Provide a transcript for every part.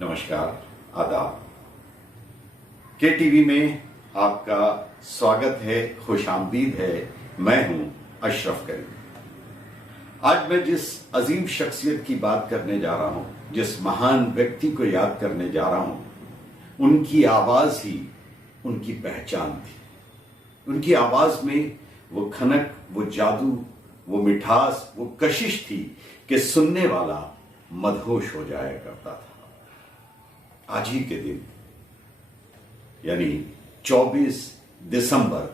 नमस्कार, आदाब। के टीवी में आपका स्वागत है, खुशामदीद है। मैं हूं अशरफ करीम। आज मैं जिस अजीम शख्सियत की बात करने जा रहा हूं, जिस महान व्यक्ति को याद करने जा रहा हूं, उनकी आवाज ही उनकी पहचान थी। उनकी आवाज में वो खनक, वो जादू, वो मिठास, वो कशिश थी कि सुनने वाला मदहोश हो जाया करता था। आज ही के दिन यानी 24 दिसंबर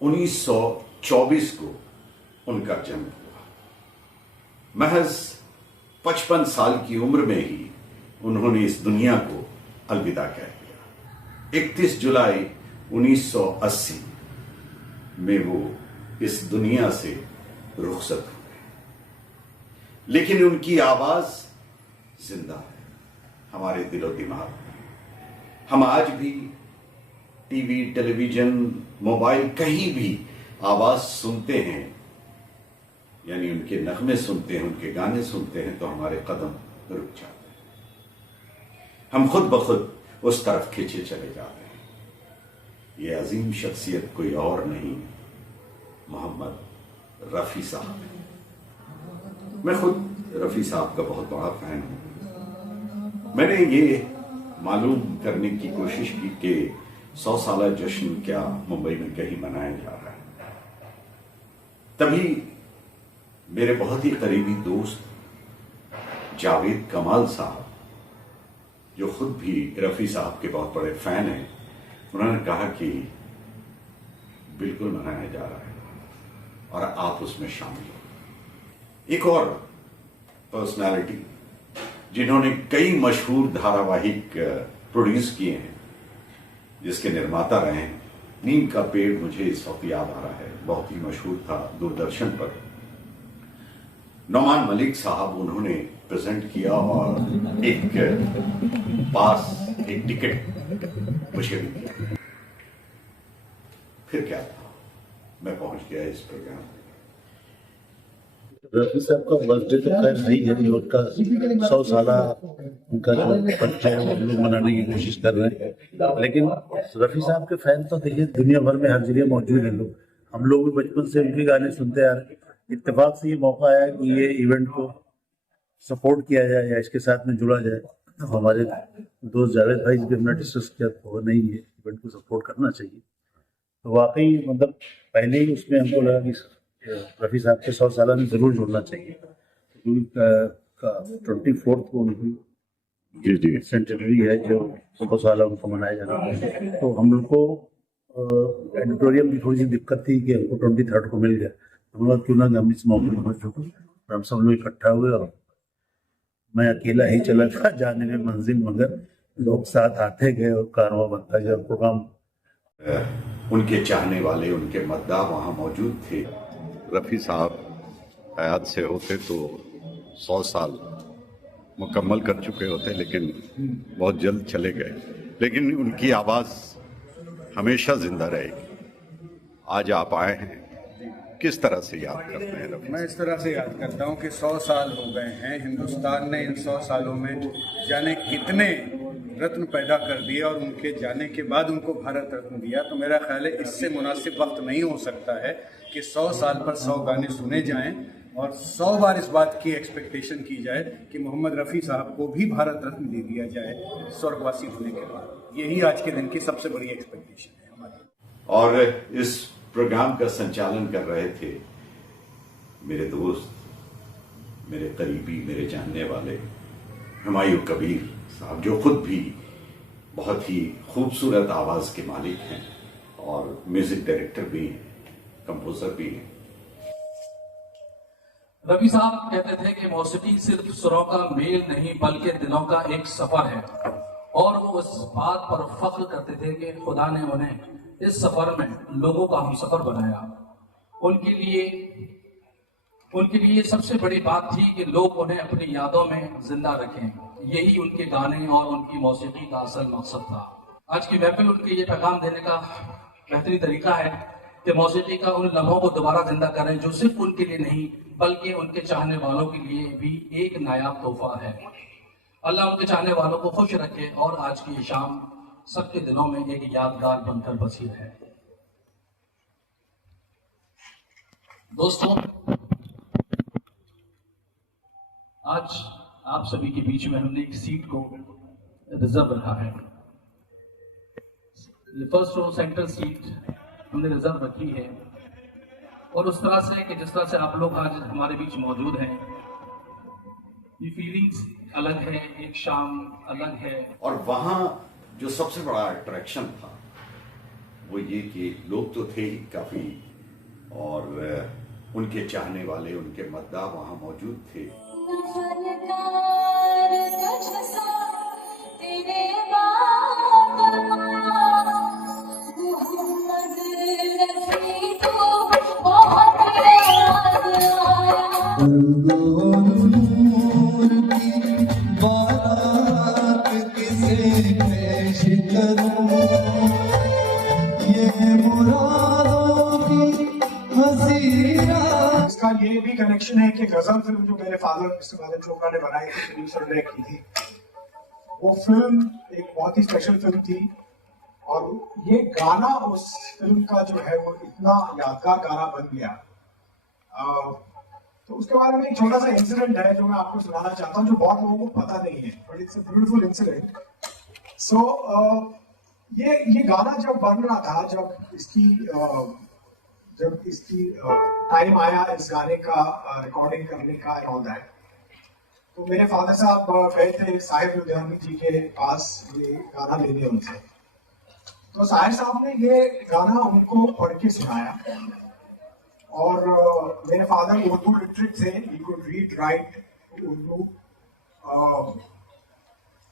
1924 को उनका जन्म हुआ। महज 55 साल की उम्र में ही उन्होंने इस दुनिया को अलविदा कह दिया। 31 जुलाई 1980 में वो इस दुनिया से रुखसत हुए, लेकिन उनकी आवाज जिंदा है हमारे दिलो दिमाग में। हम आज भी टीवी, टेलीविजन, मोबाइल, कहीं भी आवाज सुनते हैं, यानी उनके नगमे सुनते हैं, उनके गाने सुनते हैं, तो हमारे कदम रुक जाते हैं। हम खुद ब खुद उस तरफ खींचे चले जाते हैं। ये अजीम शख्सियत कोई और नहीं, मोहम्मद रफी साहब। मैं खुद रफी साहब का बहुत बड़ा फैन हूं। मैंने ये मालूम करने की कोशिश की कि 100 साला जश्न क्या मुंबई में कहीं मनाया जा रहा है। तभी मेरे बहुत ही करीबी दोस्त जावेद कमाल साहब, जो खुद भी रफी साहब के बहुत बड़े फैन हैं, उन्होंने कहा कि बिल्कुल मनाया जा रहा है और आप उसमें शामिल हो। एक और पर्सनालिटी जिन्होंने कई मशहूर धारावाहिक प्रोड्यूस किए हैं, जिसके निर्माता रहे हैं, नीम का पेड़ मुझे इस वक्त याद आ रहा है, बहुत ही मशहूर था दूरदर्शन पर। नौमान मलिक साहब उन्होंने प्रेजेंट किया और एक टिकट मुझे भी दिया। फिर क्या था, मैं पहुंच गया इस प्रोग्राम में। रफी साहब का बर्थडे तो खैर नहीं है, उनका 100 साला उनका जो बर्थडे है वो लोग मनाने की कोशिश कर रहे हैं, लेकिन रफी साहब के फैन तो देखिए दुनिया भर में हर जगह मौजूद हैं लोग। हम लोग भी बचपन से उनके गाने सुनते आ रहे हैं। इत्तेफाक से ये मौका आया कि ये इवेंट को सपोर्ट किया जाए या इसके साथ में जुड़ा जाए। तो हमारे दोस्त जावेद भाई से भी हमने डिस्कस किया, तो नहीं है इवेंट को सपोर्ट करना चाहिए। तो वाकई मतलब पहले ही उसमें हमको लगा कि रफी साहब के 100 साल में जरूर जुड़ना चाहिए, क्योंकि 24 को उनकी सेंचुरी है जो 100 साल उनको मनाया जाना है। तो हम लोग को एडिटोरियम की थोड़ी सी दिक्कत थी कि हमको 23 को मिल गया। हम लोग क्यों ना हम इस मौके पर जुटे, हम सब लोग इकट्ठा हुए और मैं अकेला ही चला था जाने में मंजिल, मगर लोग साथ आते गए और कारवां बनता गया प्रोग्राम। उनके चाहने वाले, उनके मद्दाह वहां मौजूद थे। रफ़ी साहब हयात से होते तो 100 साल मुकम्मल कर चुके होते, लेकिन बहुत जल्द चले गए। लेकिन उनकी आवाज़ हमेशा जिंदा रहेगी। आज आप आए हैं, किस तरह से याद करते हैं रफ़ी? मैं इस तरह से याद करता हूँ कि 100 साल हो गए हैं। हिंदुस्तान ने इन 100 सालों में जाने कितने रत्न पैदा कर दिए और उनके जाने के बाद उनको भारत रत्न दिया। तो मेरा ख्याल है इससे मुनासिब वक्त नहीं हो सकता है कि 100 साल पर 100 गाने सुने जाएं और 100 बार इस बात की एक्सपेक्टेशन की जाए कि मोहम्मद रफ़ी साहब को भी भारत रत्न दे दिया जाए स्वर्गवासी होने के बाद। यही आज के दिन की सबसे बड़ी एक्सपेक्टेशन है हमारी। और इस प्रोग्राम का संचालन कर रहे थे मेरे दोस्त, मेरे करीबी, मेरे जानने वाले हुमायूं कबीर साहब, जो खुद भी बहुत ही खूबसूरत आवाज के मालिक हैं और म्यूजिक डायरेक्टर भी हैं, कंपोजर भी हैं। रफी साहब कहते थे कि मौसीकी सिर्फ सुरों का मेल नहीं बल्कि दिलों का एक सफर है, और वो उस बात पर फख्र करते थे कि खुदा ने उन्हें इस सफर में लोगों का हम सफर बनाया। उनके लिए सबसे बड़ी बात थी कि लोग उन्हें अपनी यादों में जिंदा रखें। यही उनके गाने और उनकी मौसीकी का असल मकसद था। आज की महफिल उनके ये पैगाम देने का बेहतरीन तरीका है कि मौसीकी का उन लम्हों को दोबारा जिंदा करें जो सिर्फ उनके लिए नहीं बल्कि उनके चाहने वालों के लिए भी एक नायाब तोहफा है। अल्लाह उनके चाहने वालों को खुश रखे और आज की ये शाम सबके दिलों में एक यादगार बनकर बसी रहे। दोस्तों, आज आप सभी के बीच में हमने एक सीट को रिजर्व रखा है। ये फर्स्ट रो सेंट्रल सीट हमने रिजर्व रखी है और उस तरह से कि जिस तरह से आप लोग आज हमारे बीच मौजूद हैं, ये फीलिंग्स अलग है, एक शाम अलग है। और वहां जो सबसे बड़ा अट्रैक्शन था वो ये कि लोग तो थे ही काफी, और उनके चाहने वाले, उनके मद्दाह वहां मौजूद थे। इसका ये भी कनेक्शन है कि गजल फिल्म जो मेरे फादर मिस्टर बादल चोपड़ा ने बनाई थी, प्रोड्यूसर डायरेक्ट की थी, वो फिल्म एक बहुत ही स्पेशल फिल्म थी। और ये गाना उस फिल्म का जो है वो इतना यादगार गाना बन गया। तो उसके बारे में एक छोटा सा इंसिडेंट है जो मैं आपको सुनाना चाहता हूँ, जो बहुत लोगों को पता नहीं है, but it's a beautiful incident. So ये गाना जब बन रहा था, जब इसकी टाइम आया इस गाने का रिकॉर्डिंग करने का एंड ऑल दैट, तो मेरे फादर साहब गए थे साहिब लुधियानवी जी के पास ये गाना लेने उनसे। तो साहिब साहब ने ये गाना उनको पढ़ के सुनाया, और मेरे फादर उर्दू लिटरेट थे, he could read write Urdu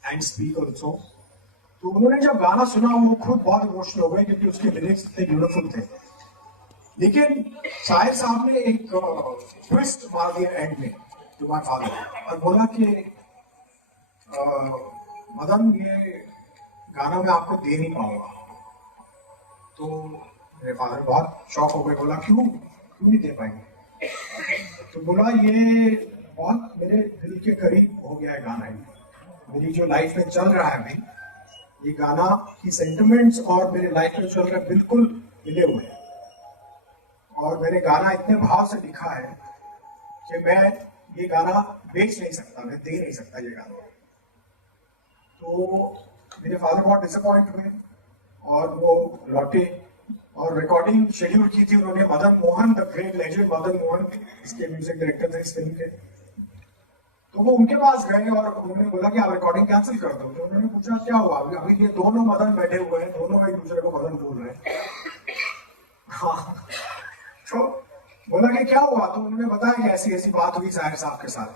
and speak also. तो उन्होंने जब गाना सुना वो खुद बहुत इमोशनल हो गए क्योंकि उसके लिरिक्स इतने ब्यूटीफुल थे। लेकिन शाहिद साहब ने एक ट्विस्ट मार दिया एंड में टू माय फादर, और बोला कि मदन ये गाना मैं आपको दे नहीं पाऊंगा। तो मेरे फादर बहुत शॉक हो गए, बोला क्यों नहीं दे पाएंगे? तो बोला ये बहुत मेरे दिल के करीब हो गया है गाना, मेरी जो लाइफ में चल रहा है अभी, ये गाना की सेंटिमेंट्स और मेरे लाइफ में चल रहा है बिल्कुल मिले हुए हैं, और मैंने गाना इतने भाव से लिखा है कि मैं ये गाना बेच नहीं सकता, मैं दे नहीं सकता ये गाना। तो मेरे फादर बहुत डिसअपॉइंट हुए और वो लौटे और रिकॉर्डिंग शेड्यूल की थी उन्होंने। Madan Mohan, the great legend Madan Mohan इसके म्यूजिक डायरेक्टर थे इस फिल्म के। तो वो उनके पास गए और उन्होंने बोला कि आप रिकॉर्डिंग कैंसिल कर दो। तो उन्होंने पूछा क्या हुआ? अभी ये दोनों मदन बैठे हुए हैं, दोनों एक दूसरे को मदन बोल रहे हैं। हाँ, तो बोला कि क्या हुआ? तो उन्होंने बताया कि ऐसी ऐसी बात हुई साहिर साहब के साथ।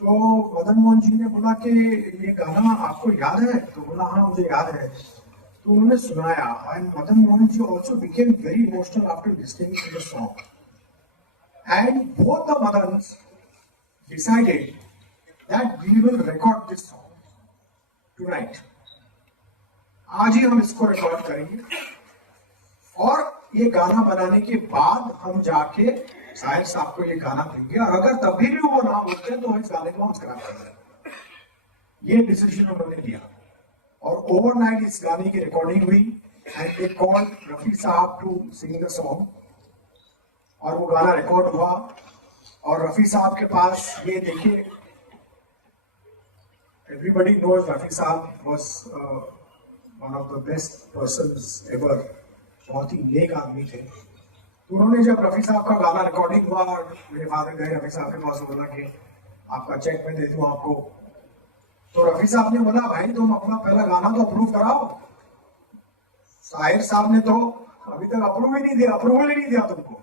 तो मदन मोहन जी ने बोला कि ये गाना आपको याद है? तो बोला हाँ मुझे याद है। तो उन्होंने सुनाया, and Madan Mohan ji also became very emotional after listening to the song, and both the Madans decided that we will record this song tonight. आज ही हम इसको रिकॉर्ड करेंगे और ये गाना बनाने के बाद हम जाके शायर साहब को ये गाना देंगे, और अगर तभी भी वो ना बोलते तो इस गाने को हम स्क्रैप कर देंगे। ये डिसीजन उन्होंने लिया और ओवरनाइट इस गाने की रिकॉर्डिंग हुई, एंड दे कॉल्ड रफी साहब टू सिंग द सॉन्ग, और वो गाना रिकॉर्ड हुआ। और रफी साहब के पास ये देखिए, एवरीबडी नोज रफी साहब was one of the best persons ever, बहुत ही नेक आदमी थे। तो उन्होंने जब रफी साहब का गाना रिकॉर्डिंग हुआ और मेरे फादर गए रफी साहब के पास, बोला कि आपका चेक मैं दे दूं आपको। तो रफी साहब ने बोला भाई तुम अपना पहला गाना तो अप्रूव कराओ। शाहिर साहब ने तो अभी तक अप्रूवल ही नहीं दिया तुमको,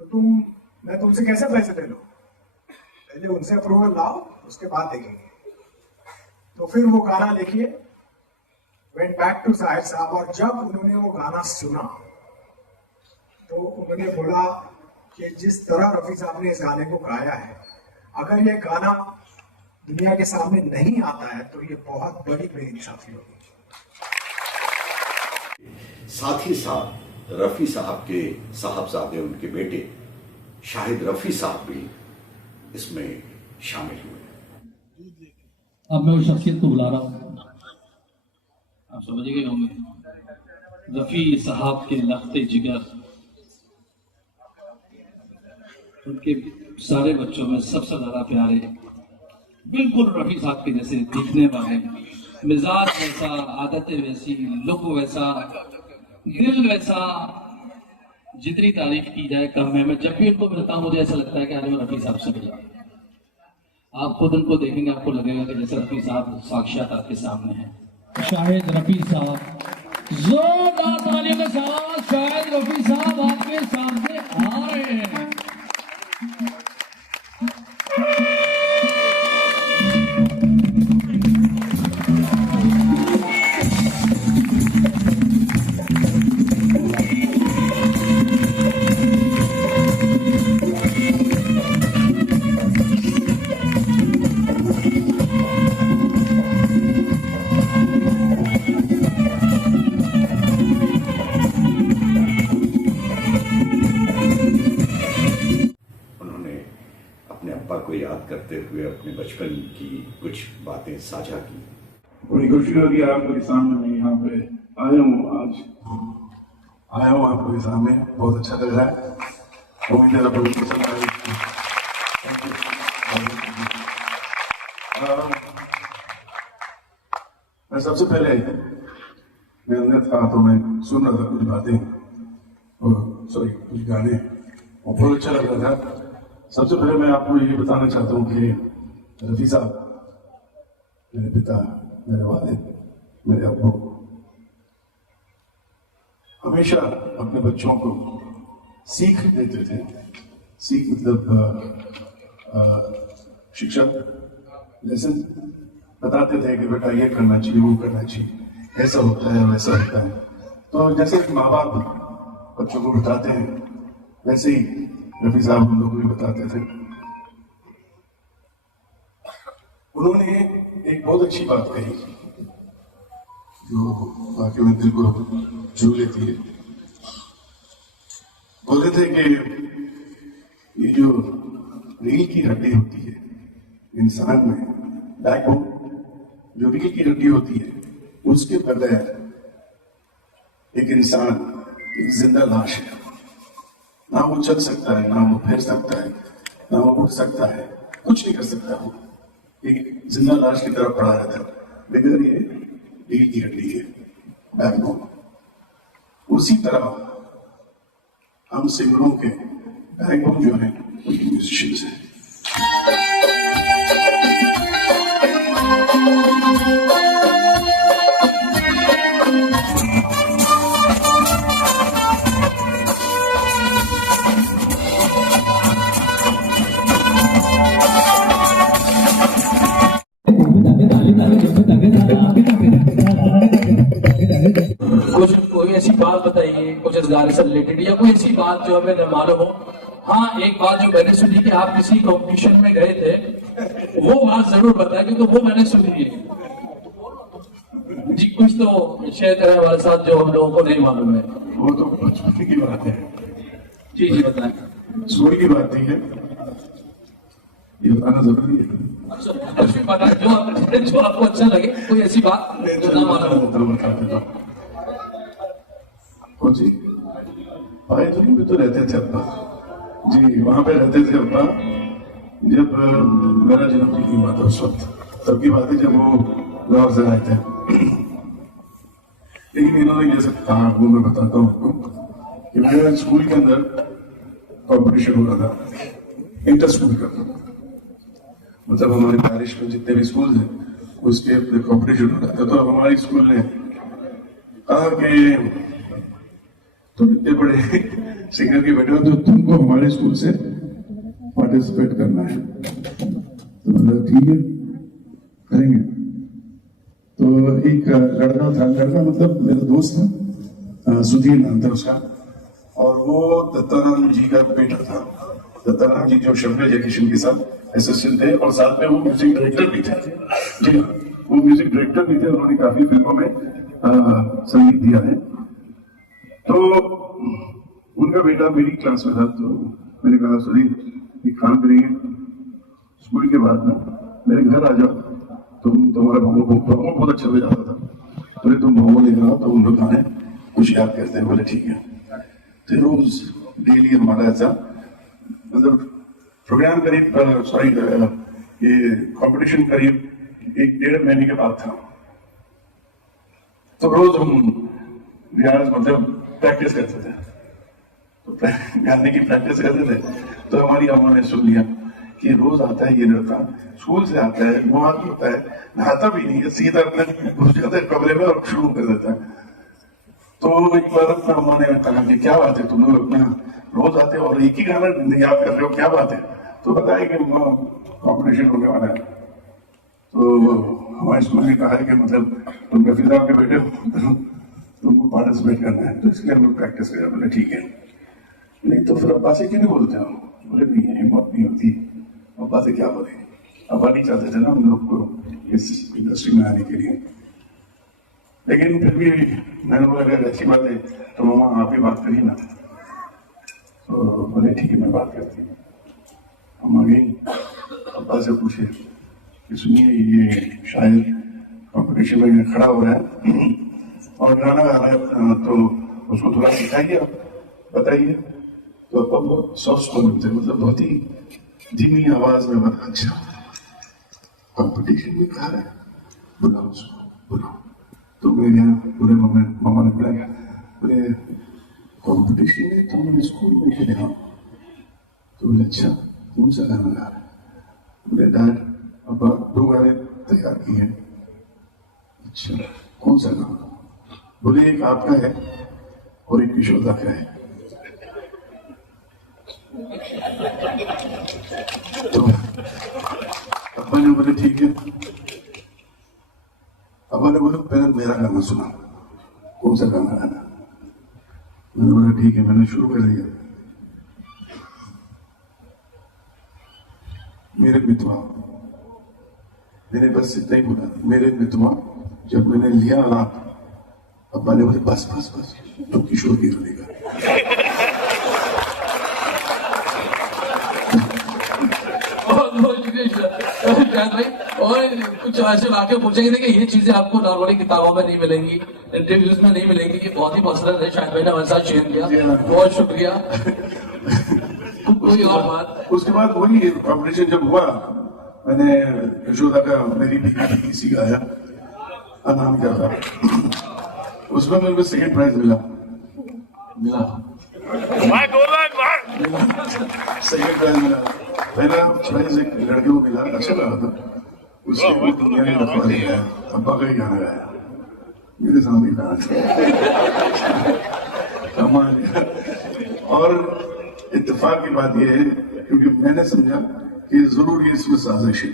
तो मैं तुमसे कैसे पैसे ले लूं? पहले उनसे अप्रूवल लाओ, उसके बाद देखेंगे। तो फिर वो गाना लेके वेंट बैक टू शाहिर साहब, और जब उन्होंने वो गाना सुना तो उन्होंने बोला कि जिस तरह रफी साहब ने इस गाने को गाया है, अगर ये गाना दुनिया के सामने नहीं आता है तो ये बहुत बड़ी बेइंसाफी होगी। साथ ही साथ रफी साहब के साहबजादे, उनके बेटे शाहिद रफी साहब भी इसमें शामिल हुए। अब मैं उस शख्सियत को बुला रहा हूँ, आप समझ गए होंगे, रफ़ी साहब के लख्ते जिगर, उनके सारे बच्चों में सबसे ज़्यादा प्यारे, बिल्कुल रफ़ी साहब के जैसे दिखने वाले, मिजाज वैसा, आदतें वैसी, लुक वैसा, दिल वैसा, जितनी तारीफ की जाए कम है। मैं जब भी उनको मिलता हूँ मुझे ऐसा लगता है कि आज मैं रफ़ी साहब से मिला। आप खुद उनको देखेंगे आपको लगेगा कि जैसे रफ़ी साहब साक्षात आपके सामने हैं। शाहिद रफ़ी साहब, जोरदार तालियों के साथ शाहिद रफ़ी साहब आपके सामने आ रहे हैं। अपने अब्बा को याद करते हुए अपने बचपन की कुछ बातें साझा की। बड़ी खुशी होगी आपके सामने मैं यहाँ पे आया हूँ, आज आया हूँ आपके सामने, बहुत अच्छा लग रहा है। उम्मीद है आपको पसंद आएगी। मैं सबसे पहले मैं अंदर था तो मैं सुन रहा था कुछ बातें और सॉरी कुछ गाने और बहुत अच्छा लग रहा था। सबसे पहले मैं आपको ये बताना चाहता हूँ कि रफ़ी साहब मेरे पिता, मेरे वालिद, मेरे अब्बू हमेशा अपने बच्चों को सीख देते थे। सीख मतलब शिक्षक लेसन बताते थे कि बेटा ये करना चाहिए, वो करना चाहिए, ऐसा होता है, वैसा होता है। तो जैसे माँ बाप बच्चों को बताते हैं वैसे ही रफ़ी साहब हम लोग भी बताते थे। उन्होंने एक बहुत अच्छी बात कही जो वाकई में दिल को छू लेती है। बोलते थे कि ये जो रीढ़ की हड्डी होती है इंसान में, बैकबोन जो रीढ़ की हड्डी होती है, उसके बगैर एक इंसान एक जिंदा लाश है। ना वो चल सकता है, ना वो फिर सकता है, ना वो उठ सकता है, कुछ नहीं कर सकता। वो एक जिंदा लाश की तरफ पड़ा रहता है, बगैर ये रीढ़ की हड्डी है, बैकबोन। उसी तरह हम सिंगरों के बैकबोन जो है वो म्यूजिशियंस हैं। कुछ कोई ऐसी बात बताइए कुछ इस गाने से रिलेटेड, या कोई ऐसी बात जो हमें न मालूम हो। हाँ, एक बात जो मैंने सुनी कि आप किसी कंपटीशन में गए थे, वो बात जरूर बताएं क्योंकि वो मैंने सुनी है जी। कुछ तो शेयर करें हमारे साथ जो हम लोगों को नहीं मालूम है। वो तो बचपन की बात है जी जी बताएं। स्कूल की बात नहीं है, ये बताना जरूरी है। अच्छा, कुछ भी बताएं जो आपको अच्छा लगे, कोई ऐसी बात जो ना मालूम हो। बता देता हूँ। कौन सी भाई तो भी तो रहते थे अब्बा जी, वहां पे रहते थे अब्बा जब मेरा जन्मदिन की बात है, उस वक्त तब की बात है जब वो लाहौर से आए थे। लेकिन इन्होंने जैसे कहा, वो मैं बताता हूँ आपको कि मेरे स्कूल के अंदर कॉम्पिटिशन हो रहा था, इंटर स्कूल का। मतलब हमारे पैरिश में जितने भी स्कूल थे उसके कॉम्पिटिशन हो रहा था। तो हमारे स्कूल ने कहा कि तुम इतने बड़े सिंगर के बेटे हो तो तुमको हमारे स्कूल से पार्टिसिपेट करना है। तो मतलब ठीक है करेंगे। तो एक लड़का मतलब मेरा दोस्त था, सुधीर नाम था उसका, और वो दत्ताराम जी का बेटा था। दत्ताराम जी जो शंकर जयकिशन के साथ एसोसिएट थे और साथ में वो म्यूजिक डायरेक्टर भी थे। जी हाँ, वो म्यूजिक डायरेक्टर भी थे, उन्होंने काफी फिल्मों में संगीत दिया है। तो उनका बेटा मेरी क्लास में था, तो मैंने कहा सुधीर एक काम करेंगे, स्कूल के बाद में मेरे घर आ जाओ, तुम्हारा भोंगो बहुत अच्छा हो जाता था, बोले तुम भोंगो लेकर आओ तो उन लोग गाने कुछ याद करते हैं। बोले ठीक है। तो रोज डेली हमारा ऐसा मतलब प्रोग्राम करीब सॉरी ये कंपटीशन करीब 1-1.5 महीने के बाद था। तो रोज हम रियाज मतलब प्रैक्टिस करते थे, तो गाने की प्रैक्टिस करते थे। तो हमारी अम्मा ने सुन लिया कि रोज आता है ये लड़का, स्कूल से आता है, मुंह हाथ धोता है, नहाता भी नहीं है, सीधा अपने घुस जाता है कमरे में और शुरू कर देता है। तो एक बार अपना अम्मा ने कहा कि क्या बात है, तुम लोग अपना रोज आते हो और एक ही गाना याद कर रहे हो, क्या बात है? तो बताया कि कॉम्पिटिशन होने वाला है। तो हमारे स्कूल ने कहा है कि मतलब तुम रफी साहब के बेटे हो, तुमको पार्टिसिपेट करना है, तो इसलिए हम लोग प्रैक्टिस करें। बोले ठीक है। नहीं तो फिर अब्बा से क्यों नहीं बोलते हो? बोले नहीं हिम्मत नहीं होती, अब्बा से क्या बोले? अब्बा नहीं चाहते थे ना हम लोग को इस इंडस्ट्री में आने के लिए। लेकिन फिर भी मैंने बोला अगर अच्छी बात है तो मामा आप ही बात करिए ना। तो बोले ठीक है मैं बात करती हूँ। हम आ गई, अब्बा से पूछे कि सुनिए ये शायद कंपटीशन में खड़ा हो रहा है और गाना गा रहा है, तो उसको थोड़ा सिखाइए आप, बताइए। तो अब्बा बहुत सॉफ्ट स्पोकन थे, मतलब बहुत ही धीमी आवाज में बता, अच्छा कंपटीशन में कहा है, बुलाओ उसको बुलाओ। तो मैं गया, पूरे मामा ने बुलाया, बोले कंपटीशन में तुम स्कूल में खेले? हाँ। तो बोले अच्छा कौन सा गाना गा रहा है? बोले डैड अब्बा 2 गाने तैयार किए हैं। अच्छा कौन सा गाना? बोले एक आपका है और एक किशोदा का है। तो अब्बा ने बोले ठीक है। अब्बा ने बोले पहले मेरा गाना सुना, कौन सा गाना गाना? मैंने बोला ठीक है, मैंने शुरू कर दिया। मेरे मितवा, मैंने बस इतना ही बोला, मेरे मितवा। जब मैंने लिया आलाप, अब्बा ने बोले बस बस बस तो किशोर की रुलेगा। और कुछ ऐसे वाक्य पूछेंगे कि ये चीजें आपको नॉर्मली किताबों में नहीं मिलेंगी, इंटरव्यूज में नहीं मिलेंगी, कि बहुत ही पसंद है। शायद मैंने हमारे साथ शेयर किया, बहुत शुक्रिया। कोई और बात? उसके बाद वही कॉम्पिटिशन जब हुआ, मैंने यशोदा का मेरी बीसी गाया, अनामिका था, उसमें मेरे को सेकंड प्राइज मिला। सेकंड प्राइज मिला। पहला प्राइज एक लड़के को मिला, अच्छा लगा था। उसके बाद दुनिया ने रखवाली गाया, अब्बा का ही गाना गाया, मेरे सामने गाना। और इत्तेफाक की बात यह है क्योंकि मैंने समझा कि जरूर इसमें साजिश है।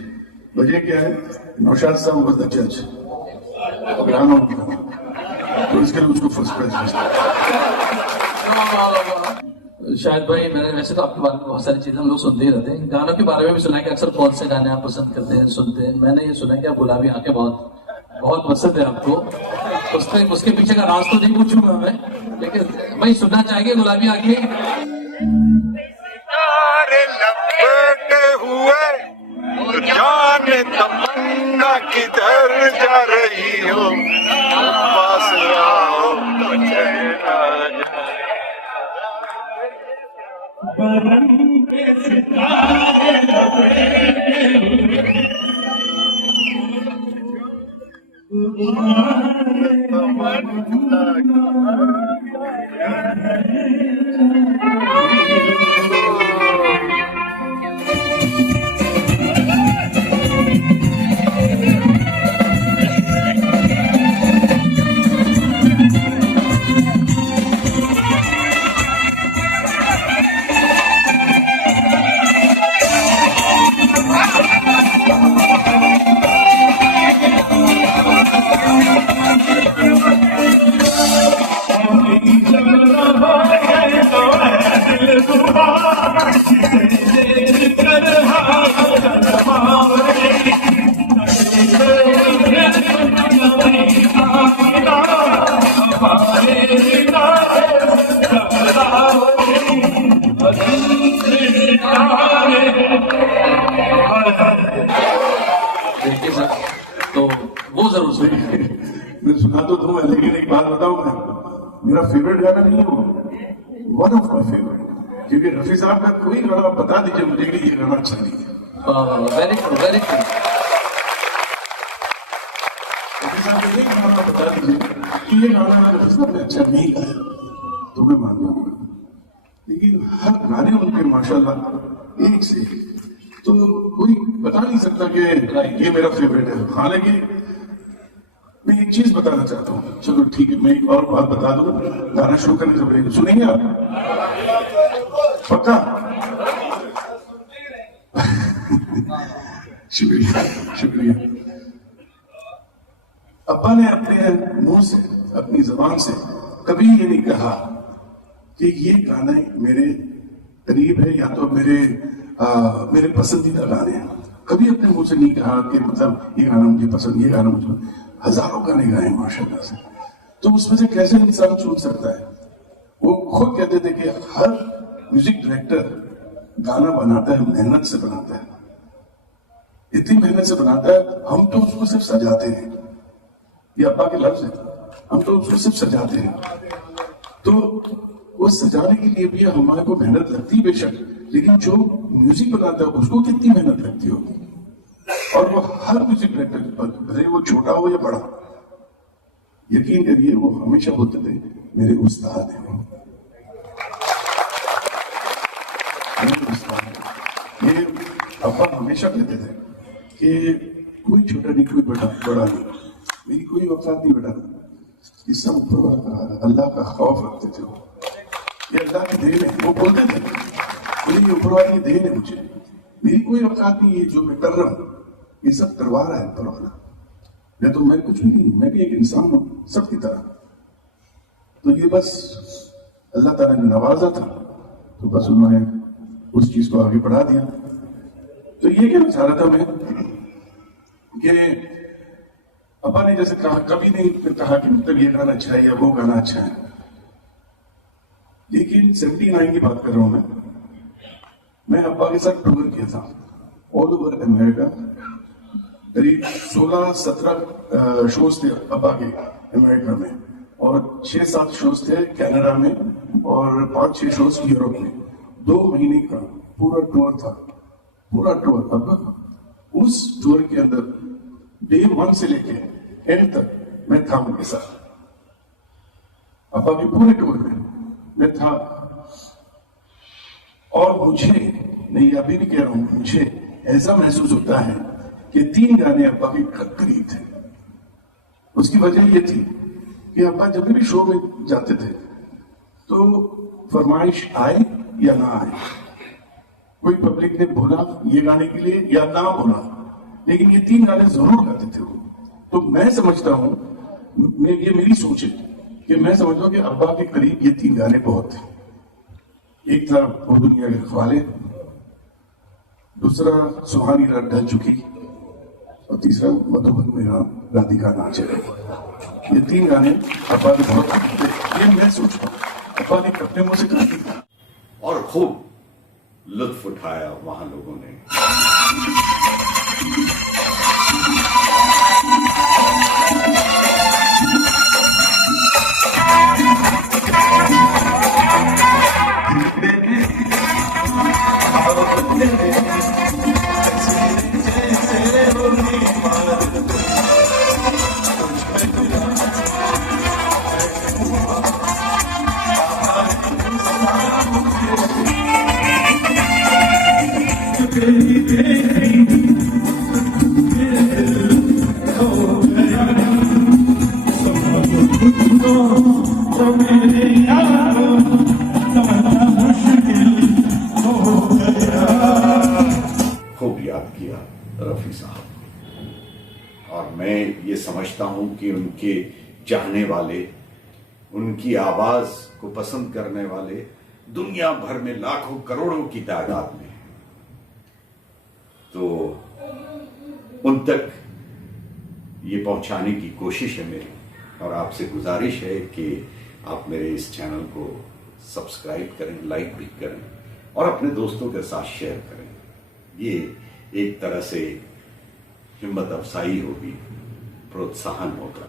वजह क्या है? नौशाद साहब वाज द जज, गाना तो इसके लिए उसको फर्स्ट प्राइज मिला। शायद भाई मैंने वैसे तो आपके बारे में बहुत सारी चीजें हम लोग सुनते ही रहते हैं, गानों के बारे में भी सुना है कि अक्सर कौन से गाने आप पसंद करते हैं, सुनते हैं। मैंने ये सुना कि आप गुलाबी आंखें बहुत बहुत पसंद है आपको। उसके पीछे का राज तो नहीं पूछूंगा मैं, लेकिन भाई सुनना चाहेंगे गुलाबी आंखें? हुए जाने तमन्ना किधर जा रही हो, पास आओ देखिए सर, तो वो जरूर सुनिए। मैं सुना तो दूंगा, लेकिन एक बात बताऊं मैं, मेरा फेवरेट गाना नहीं है वो, वन ऑफ माई फेवरेट, क्योंकि रफी साहब का कोई गाना बता दीजिए मुझे कि ये गाना अच्छा नहीं है। Very good, very good. Rafi साहब का एक गाना बता दीजिए कि ये गाना रफी साहब ने अच्छा नहीं गाया तो मैं मान जाऊंगा, लेकिन हर गाने उनके माशाल्लाह एक से एक, तो कोई बता नहीं सकता कि ये मेरा फेवरेट है। हालांकि मैं एक चीज बताना चाहता हूँ, चलो ठीक है, मैं एक और बात बता दूं, गाना शुरू करने से पहले सुनेंगे आप? पक्का? शुक्रिया शुक्रिया। अब्बा ने अपने मुंह से, अपनी जबान से कभी ये नहीं कहा कि ये गाने मेरे करीब है या तो मेरे पसंदीदा गाने हैं। कभी अपने मुंह से नहीं कहा कि मतलब ये गाना मुझे पसंद, ये गाना मुझे, हजारों गाने गाए माशाल्लाह से, तो उसमें से कैसे इंसान चुन सकता है? वो खुद कहते थे कि हर म्यूजिक डायरेक्टर गाना बनाता है, मेहनत से बनाता है, इतनी मेहनत से बनाता है, हम तो उसको सिर्फ सजाते हैं। ये अब्बा के लफ्ज है, हम तो उसको सिर्फ सजाते हैं। तो वो सजाने के लिए भी हमारे को मेहनत लगती है बेशक, लेकिन जो म्यूजिक बनाता है उसको कितनी मेहनत लगती होगी। और वो हर म्यूजिक डायरेक्टर, भले वो छोटा हो या बड़ा, यकीन करिए वो हमेशा बोलते थे मेरे उस्ताद हैं वो, मेरे उस्ताद हैं। ये अब्बा हमेशा कहते थे कि कोई छोटा नहीं, कोई बड़ा नहीं, मेरी कोई औकात नहीं बेटा, ये सब ऊपर वाला का, अल्लाह का खौफ रखते थे वो, ये अल्लाह की देन है। वो बोलते थे बोले ये ऊपर वाले की देन है, मुझे मेरी कोई औकात नहीं है, जो मैं कर रहा हूँ ये सब करवा रहा है ऊपर वाला, मैं तो मैं कुछ भी नहीं, मैं भी एक इंसान हूँ सबकी तरह। तो ये बस अल्लाह ताला ने नवाजा था, तो बस उन्होंने उस चीज को आगे बढ़ा दिया। तो ये कहना चाह रहा था मैं कि अब्बा ने जैसे कहा, कभी नहीं कहा कि मतलब ये गाना अच्छा है या वो गाना अच्छा है, लेकिन 79 की बात कर रहा हूं मैं अब्बा के साथ टूर किया था ऑल ओवर अमेरिका। करीब 16-17 शोज थे अब्बा के अमेरिका में, और 6-7 शोज थे कनाडा में, और 5-6 शोज यूरोप में। 2 महीने का पूरा टूर था, पूरा टूर अब्बा का। उस टूर के अंदर डे 1 से लेके एंड तक मैं था उनके साथ, अब्बा के पूरे टूर में मैं था। और मुझे, नहीं अभी भी कह रहा हूं, मुझे ऐसा महसूस होता है कि 3 गाने अब्बा के करीब थे। उसकी वजह यह थी कि अब्बा जब भी शो में जाते थे तो फरमाइश आए या ना आए, कोई पब्लिक ने बोला ये गाने के लिए या ना बोला, लेकिन ये 3 गाने जरूर गाते थे वो। तो मैं समझता हूं, ये मेरी सोच है कि मैं समझता हूं कि अब्बा के करीब ये 3 गाने बहुत थे। एक था वो दुनिया के रखवाले, दूसरा सुहानी रात ढल चुकी, और तीसरा मधुबन मेरा राधिका नाचे। ये 3 गाने अब्बा के बहुत थे। ये मैं सोचता हूं अब्बा ने अपने मुंह से कहा था, और खूब लुत्फ उठाया वहां लोगों ने। खूब याद किया रफी साहब, और मैं ये समझता हूं कि उनके चाहने वाले, उनकी आवाज को पसंद करने वाले दुनिया भर में लाखों करोड़ों की तादाद में, तो उन तक ये पहुंचाने की कोशिश है मेरी। और आपसे गुजारिश है कि आप मेरे इस चैनल को सब्सक्राइब करें, लाइक भी करें, और अपने दोस्तों के साथ शेयर करें। ये एक तरह से हिम्मत अफसाई होगी प्रोत्साहन होगा।